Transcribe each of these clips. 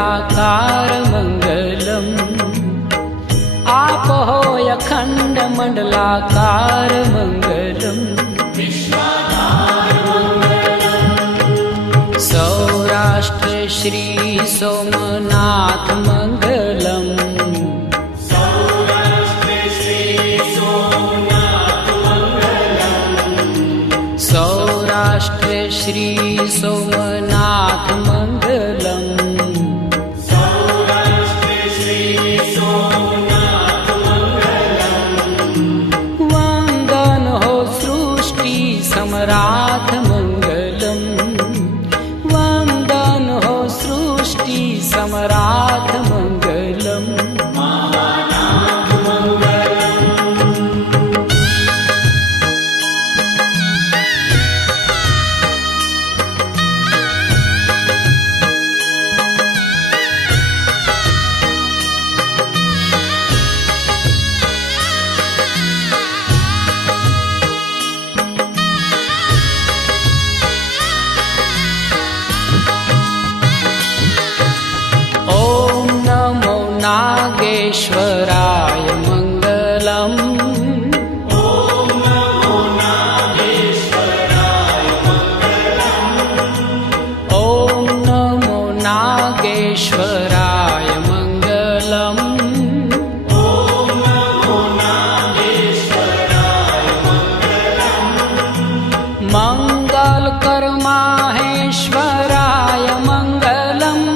मंडलाकार मंगलम् आपो अखंड मंडलाकार मंगलम् सौराष्ट्र श्री सोमनाथ मंगलम् सौराष्ट्र श्री सोमनाथ मंगलम् वंदन हो सृष्टि सम्राट मंगलम् वंदन हो सृष्टि सम्राट मंगलम् नागेश्वराय मंगलम् ॐ नमो नागेश्वराय मंगलम् ॐ नमो नागेश्वराय मंगलम् ॐ नमो नागेश्वराय मंगलम् मंगलकर माहेश्वराय मंगलम्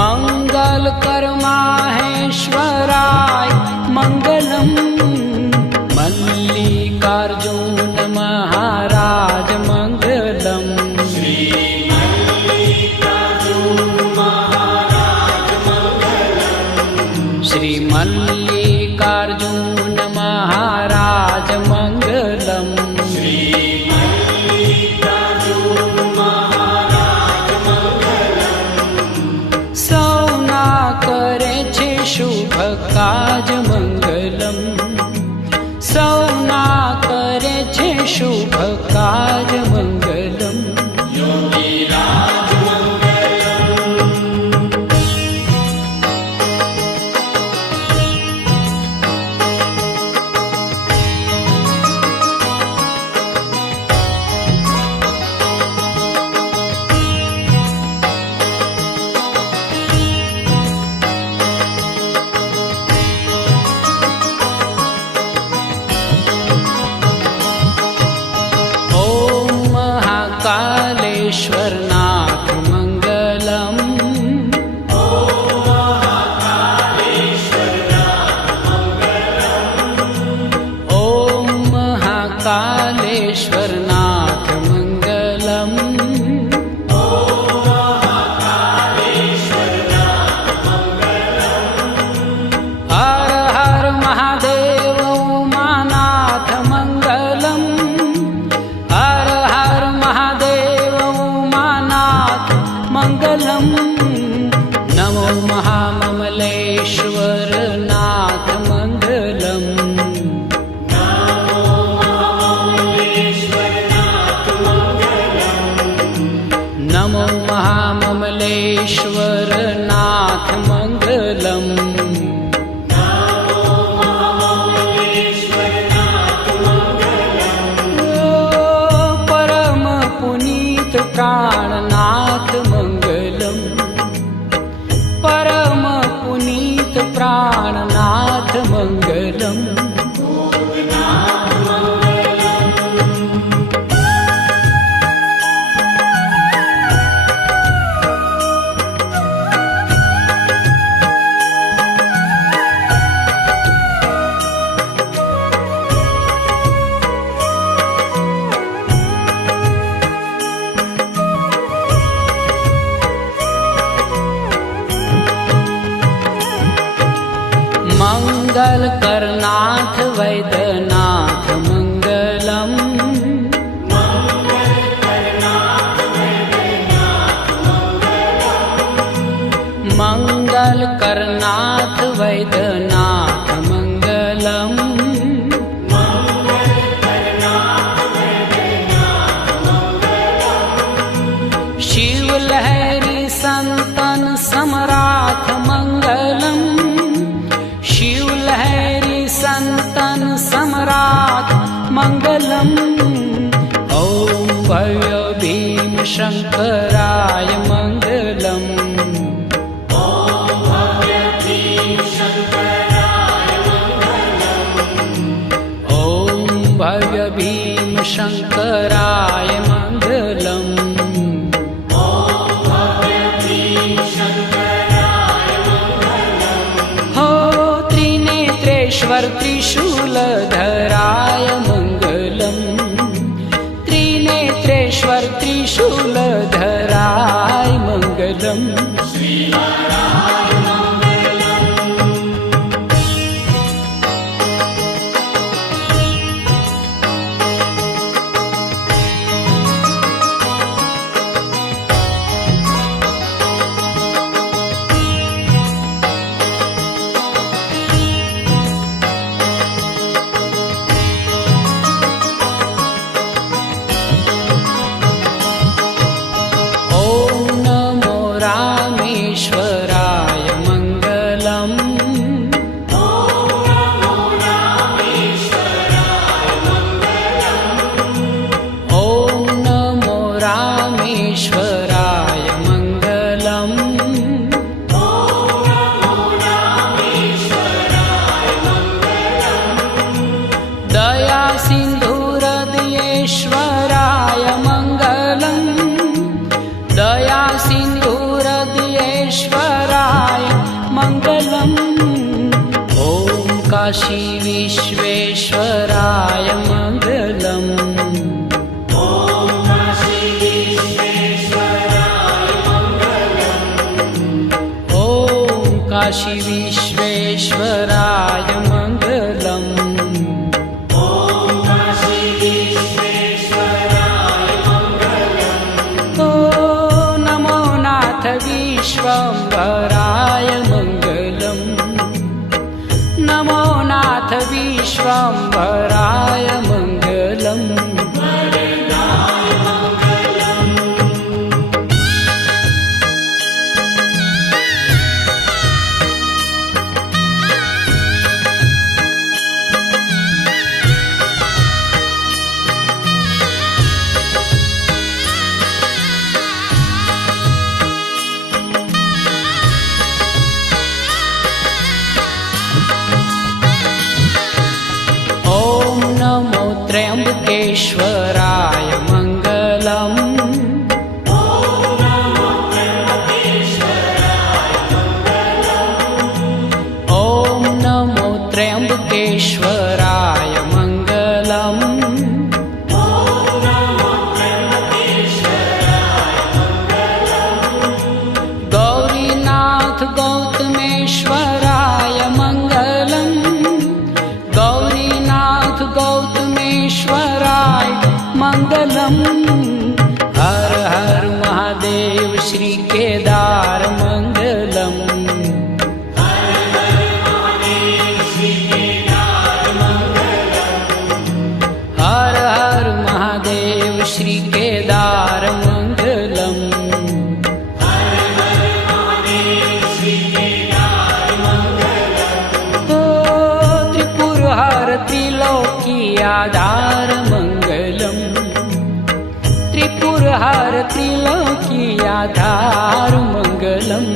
मंगलकर माहेश्वराय मंगलम् मल्लिकार्जुन महाराज मंगलम् श्री मल्लिकार्जुन महाराज मंगलम् श्री मल्लिकार्जुन महाराज मंगलम् श्री मल्लिकार्जुन महाराज मंगलम् सौना करे छे शुभ काज मंगलम् सौना करे छे शुभ काज मंगलम् योगीराज कालेश्वरनाथ मंगलम् ॐ महाकालेश्वरनाथ मंगलम् ॐ महाकालेश्वरनाथ मंगलम् हर हर महादेव उमानाथ मंगलम् हर हर महादेव मंगलम् नमो महाममलेश्वर नाथ मंगलम् नमो महाममलेश्वर नाथ मंगलम् नमो महाममलेश्वर नाथ मंगलम् नमो महाममलेश्वर नाथ मंगलम् परम पुनीत प्राणनाथ मंगलम् परम पुनीत प्राणनाथ मंगलम् मंगल करनाथ वैद्यनाथ मंगलम् मंगल करनाथ वैद्यनाथ मंगलम् मंगल करनाथ वैद्यनाथ मंगलम् मंगल करनाथ वैद्यनाथ मंगलम् शिव लहरी संतन शङ्कराय मङ्गलम्। भव्य भीम शङ्कराय मङ्गलम्। हो त्रिनेत्रेश्वर त्रिशूलधराय मङ्गलम्। त्रिनेत्रेश्वर त्रिशूलधराय मङ्गलम्। रामेश्वराय मङ्गलम्। ॐ नमो रामेश्वराय मङ्गलम्। दया सिन्धुहृदयेश्वराय मङ्गलम्। दया सिन्धुहृदयेश्वराय मङ्गलम्। ॐ काशी विश्वेश्वराय मङ्गलम्। ॐ काशी विश्वेश्वराय मङ्गलम्। विश्वम्भराय मङ्गलम्। नमो नाथ विश्वम्भराय मङ्गलम्। त्र्यम्बकेश्वराय मङ्गलम्। ॐ नमो त्र्यम्बकेश्वराय मङ्गलम्। गौरीनाथ गौतमेश्वराय मङ्गलम्। गौरीनाथ गौतमेश्वराय मङ्गलम्। हर हर महादेव श्री केदार मङ्गलम्। हर हर महादेव श्री केदार मङ्गलम्। त्रिपुरहर त्रिलोकी आधार मङ्गलम्। त्रिपुरहर त्रिलोकी आधार मङ्गलम्।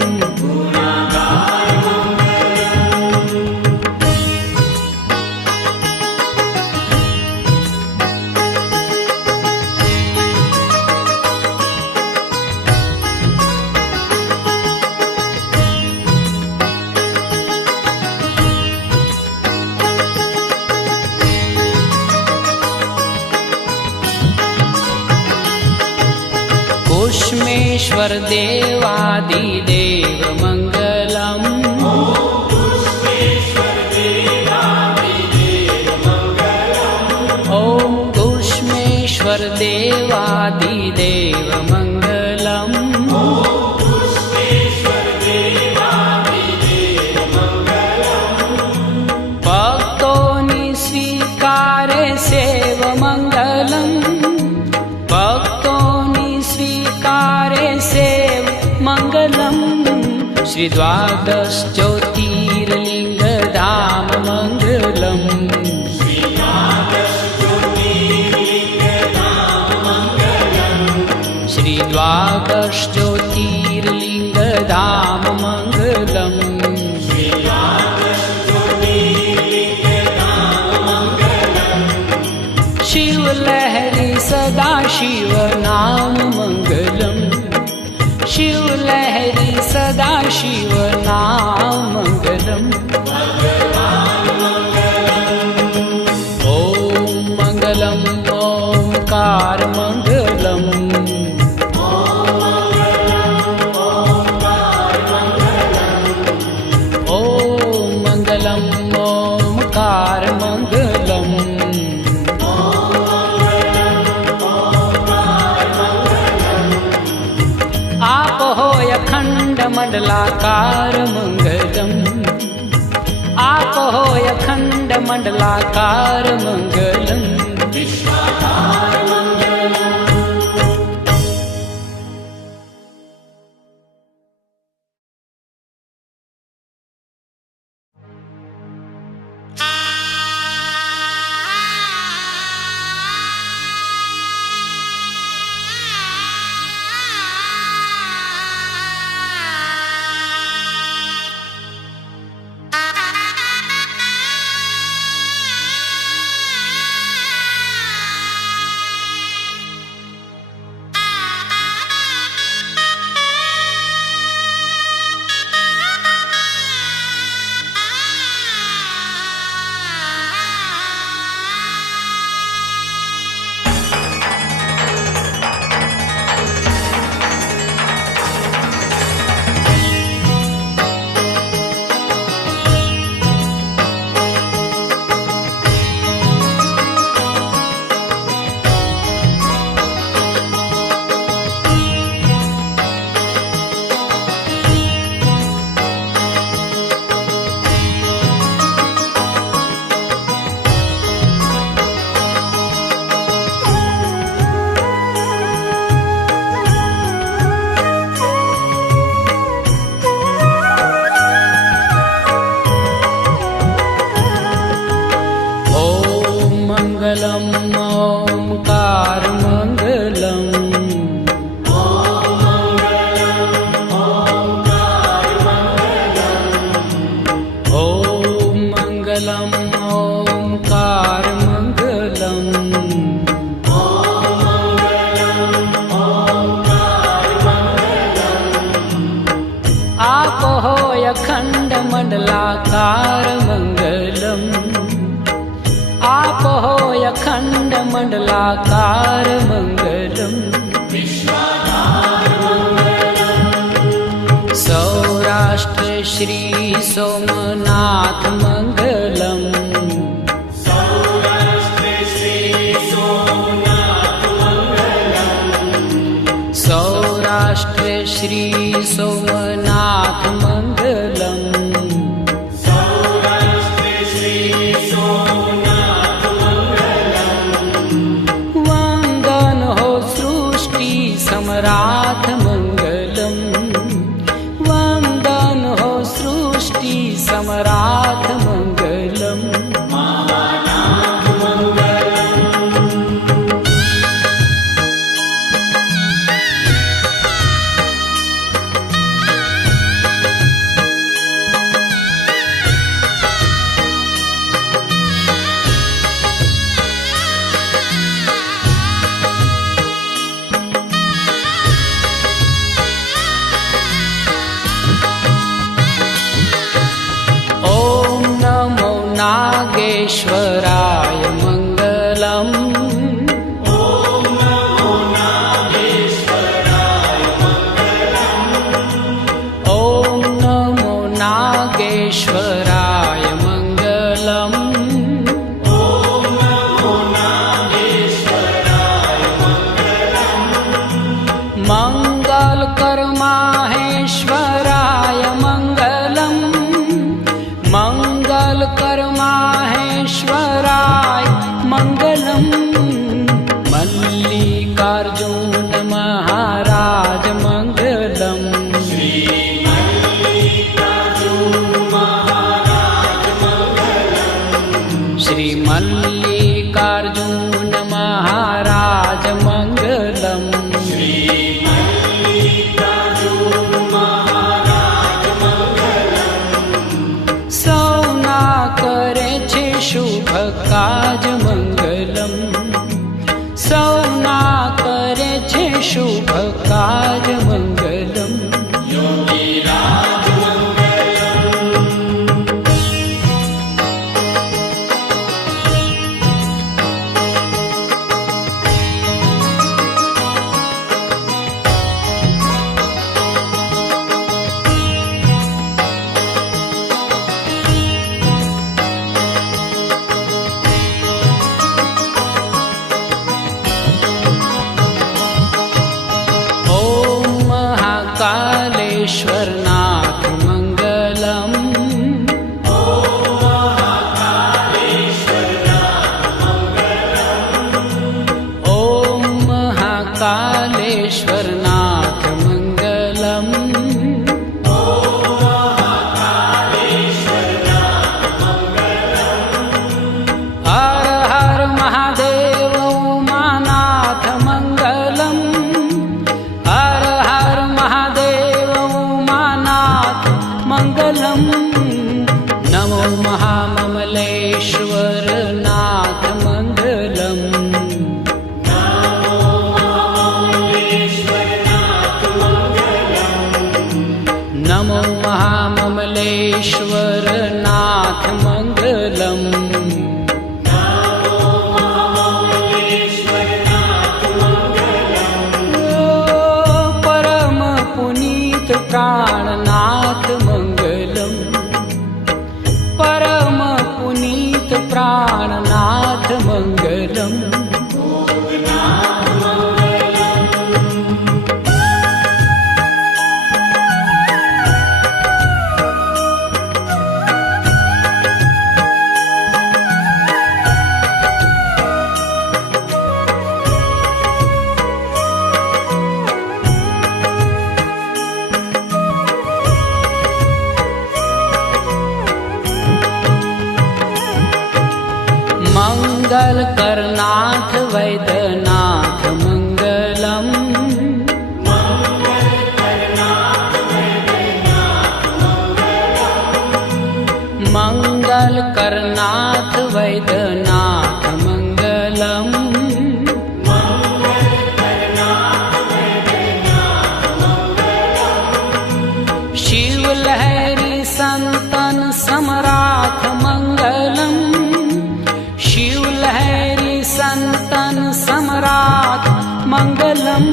कुष्मेश्वर देवादिदेव मङ्गलम्। ॐ कुष्मेश्वर देवादिदेव मङ्गलम्। भक्तोनि स्वीकारे सेव मङ्गलम्। भक्तोनि स्वीकारे सेव मङ्गलम्। श्री द्वादश ज्योतिर्लिङ्गधाम मङ्गलम्। श्री शिवनाम मङ्गलम् ॐ मङ्गलम् ओंकार मङ्गलम् ॐ मङ्गलम् ओंकार मङ्गलम् आप होय अखण्ड मण्डलाकार मङ्गलम् आप होय अखण्ड मण्डलाकार मङ्गलम् मङ्गलम् ओंकार मङ्गलम् ॐ मङ्गलम् ओंकार मङ्गलम् आप होय अखण्ड मण्डलाकार मङ्गलम् आप होय अखण्ड मण्डलाकार मङ्गलम् सौराष्ट्र श्री सोमनाथ मङ्गलम् सौराष्ट्र श्री सोमनाथ मङ्गलम् सम्राट मङ्गलम् वन्दन हो सृष्टि सम्राट मङ्गलम् नागेश्वराय मङ्गलम् ॐ नमो नागेश्वराय मङ्गलम् ॐ नमो नागेश्वराय मङ्गलम् ॐ नमो नागेश्वराय मङ्गलम् मङ्गलकर माहेश्वराय मङ्गलम् मङ्गलकर माहेश्वराय मङ्गलम् मल्लिकार्जुन महाराज मङ्गलम् श्री मल्लिकार्जुन महाराज महाममलेश्वर नाथ मंगलम् परम पुनीत प्राणनाथ मंगलम् परम पुनीत प्राणनाथ मंगलम् मंगल करनाथ वैद्यनाथ मंगलम् मंगल करनाथ वैद्यनाथ मंगलम् शिव लहरी संतन समराथ मंगलम् शिव लहरी संतन सम्राट मंगलम्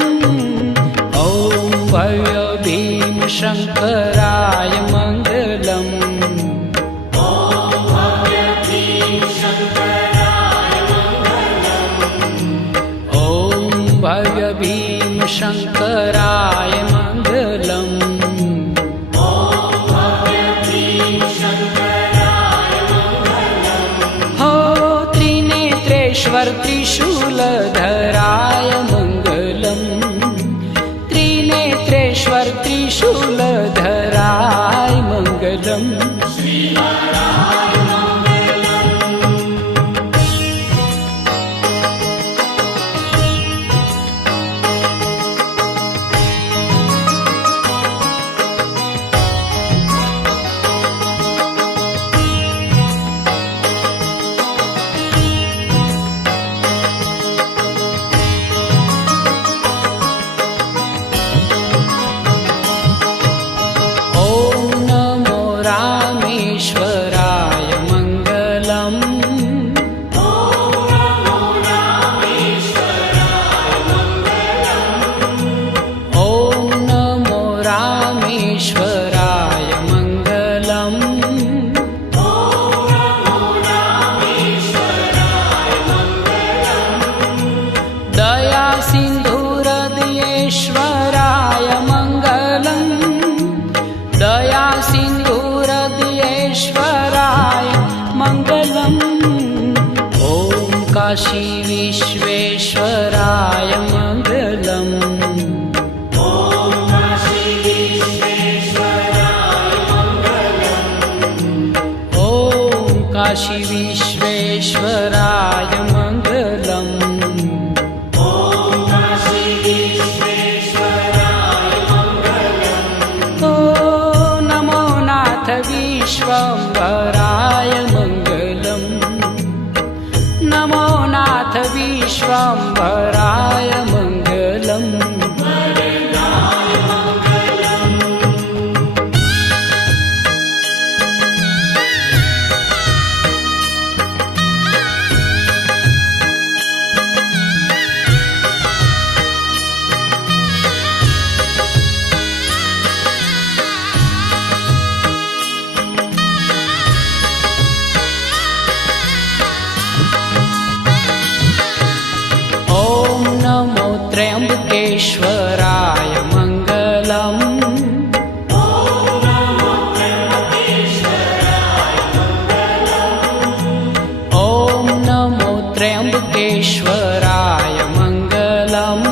ओम भव्य भीम शंकराय मंगलम् ओम भव्य भीम शंकराय मंगलम् ओम भव्य भीम शंकराय मंगलम् त्रिशूलधराय मंगलम् त्रिनेत्रेश्वर त्रिशूलधराय मंगलम् रामेश्वराय मंगलम् ओम नमो रामेश्वराय मंगलम् दया सिन्धुहृदयेश्वराय मंगलम् दया सिन्धुहृदयेश्वराय मंगलम् ओम काशी विश्वेश्वराय मंगलम् ओम काशी विश्वेश्वराय मंगलम् ओम काशी विश्वेश्वराय मंगलम् ओम काशी विश्वेश्वराय मंगलम् नमो नाथ विश्वम्भराय मंगलम् नमो नाथ विश्वम्भराय मंगलम् त्र्यंबकेश्वराय मंगलम् ओम नमो त्र्यंबकेश्वराय मंगलम्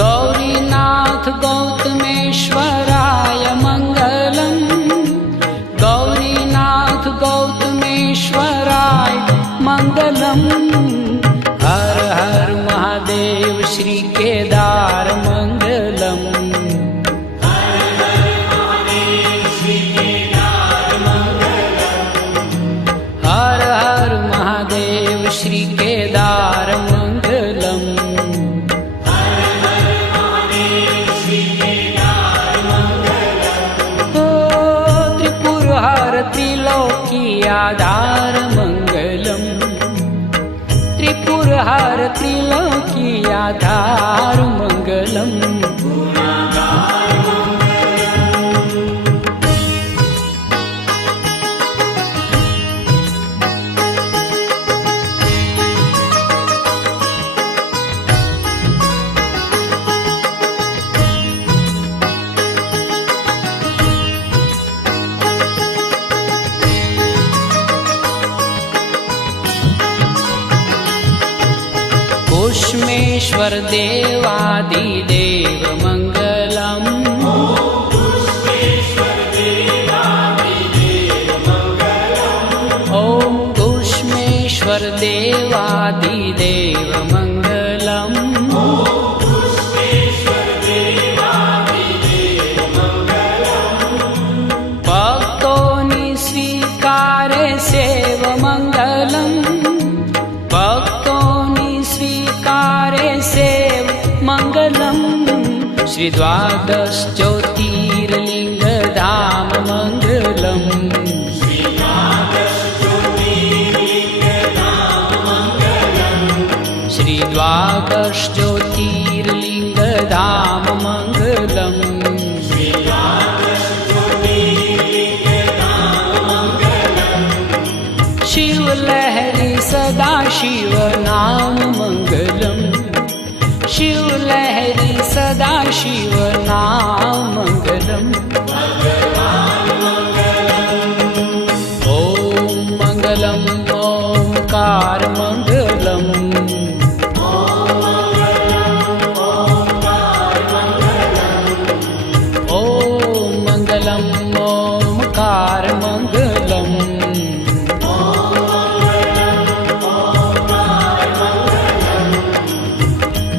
गौरीनाथ गौतमेश्वराय मंगलम् गौरीनाथ गौतमेश्वराय मंगलम् हर हर महादेव श्री केदार मंगलम् हर हर महादेव श्री केदार मंगलम् गुणागार मङ्गलम् कुष्मेश्वर देवादिदेव मङ्गलम् ॐ कुष्मेश्वर देवादिदेव मङ्गलम् भक्तोनि स्वीकारे सेव मङ्गलम् मङ्गलम् श्री द्वादश ज्योतिर्लिङ्गधाम मङ्गलम् श्री द्वादश ज्योतिर्लिङ्गधाम मङ्गलम् शिवलहरी सदा शिव नाम मङ्गलम् शिवलहरी सदा शिव नाम मङ्गलम् ॐ मङ्गलम् ओंकार मङ्गलम् ॐ मङ्गलम् ओंकार मङ्गलम्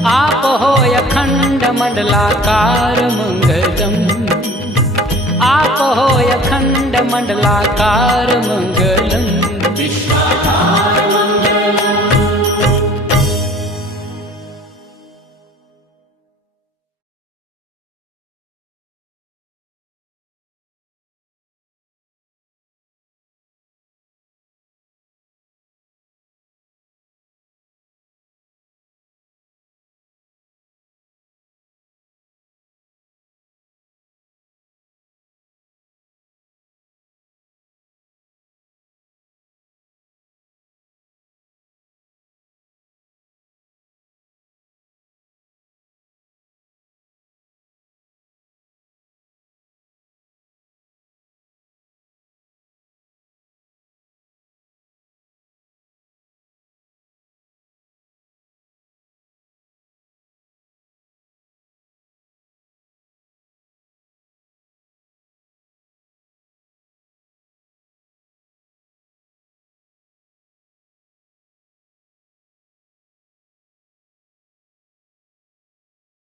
आप होय अखण्ड मण्डलाकार मङ्गलम् आप होय अखण्ड मण्डलाकार मङ्गलम्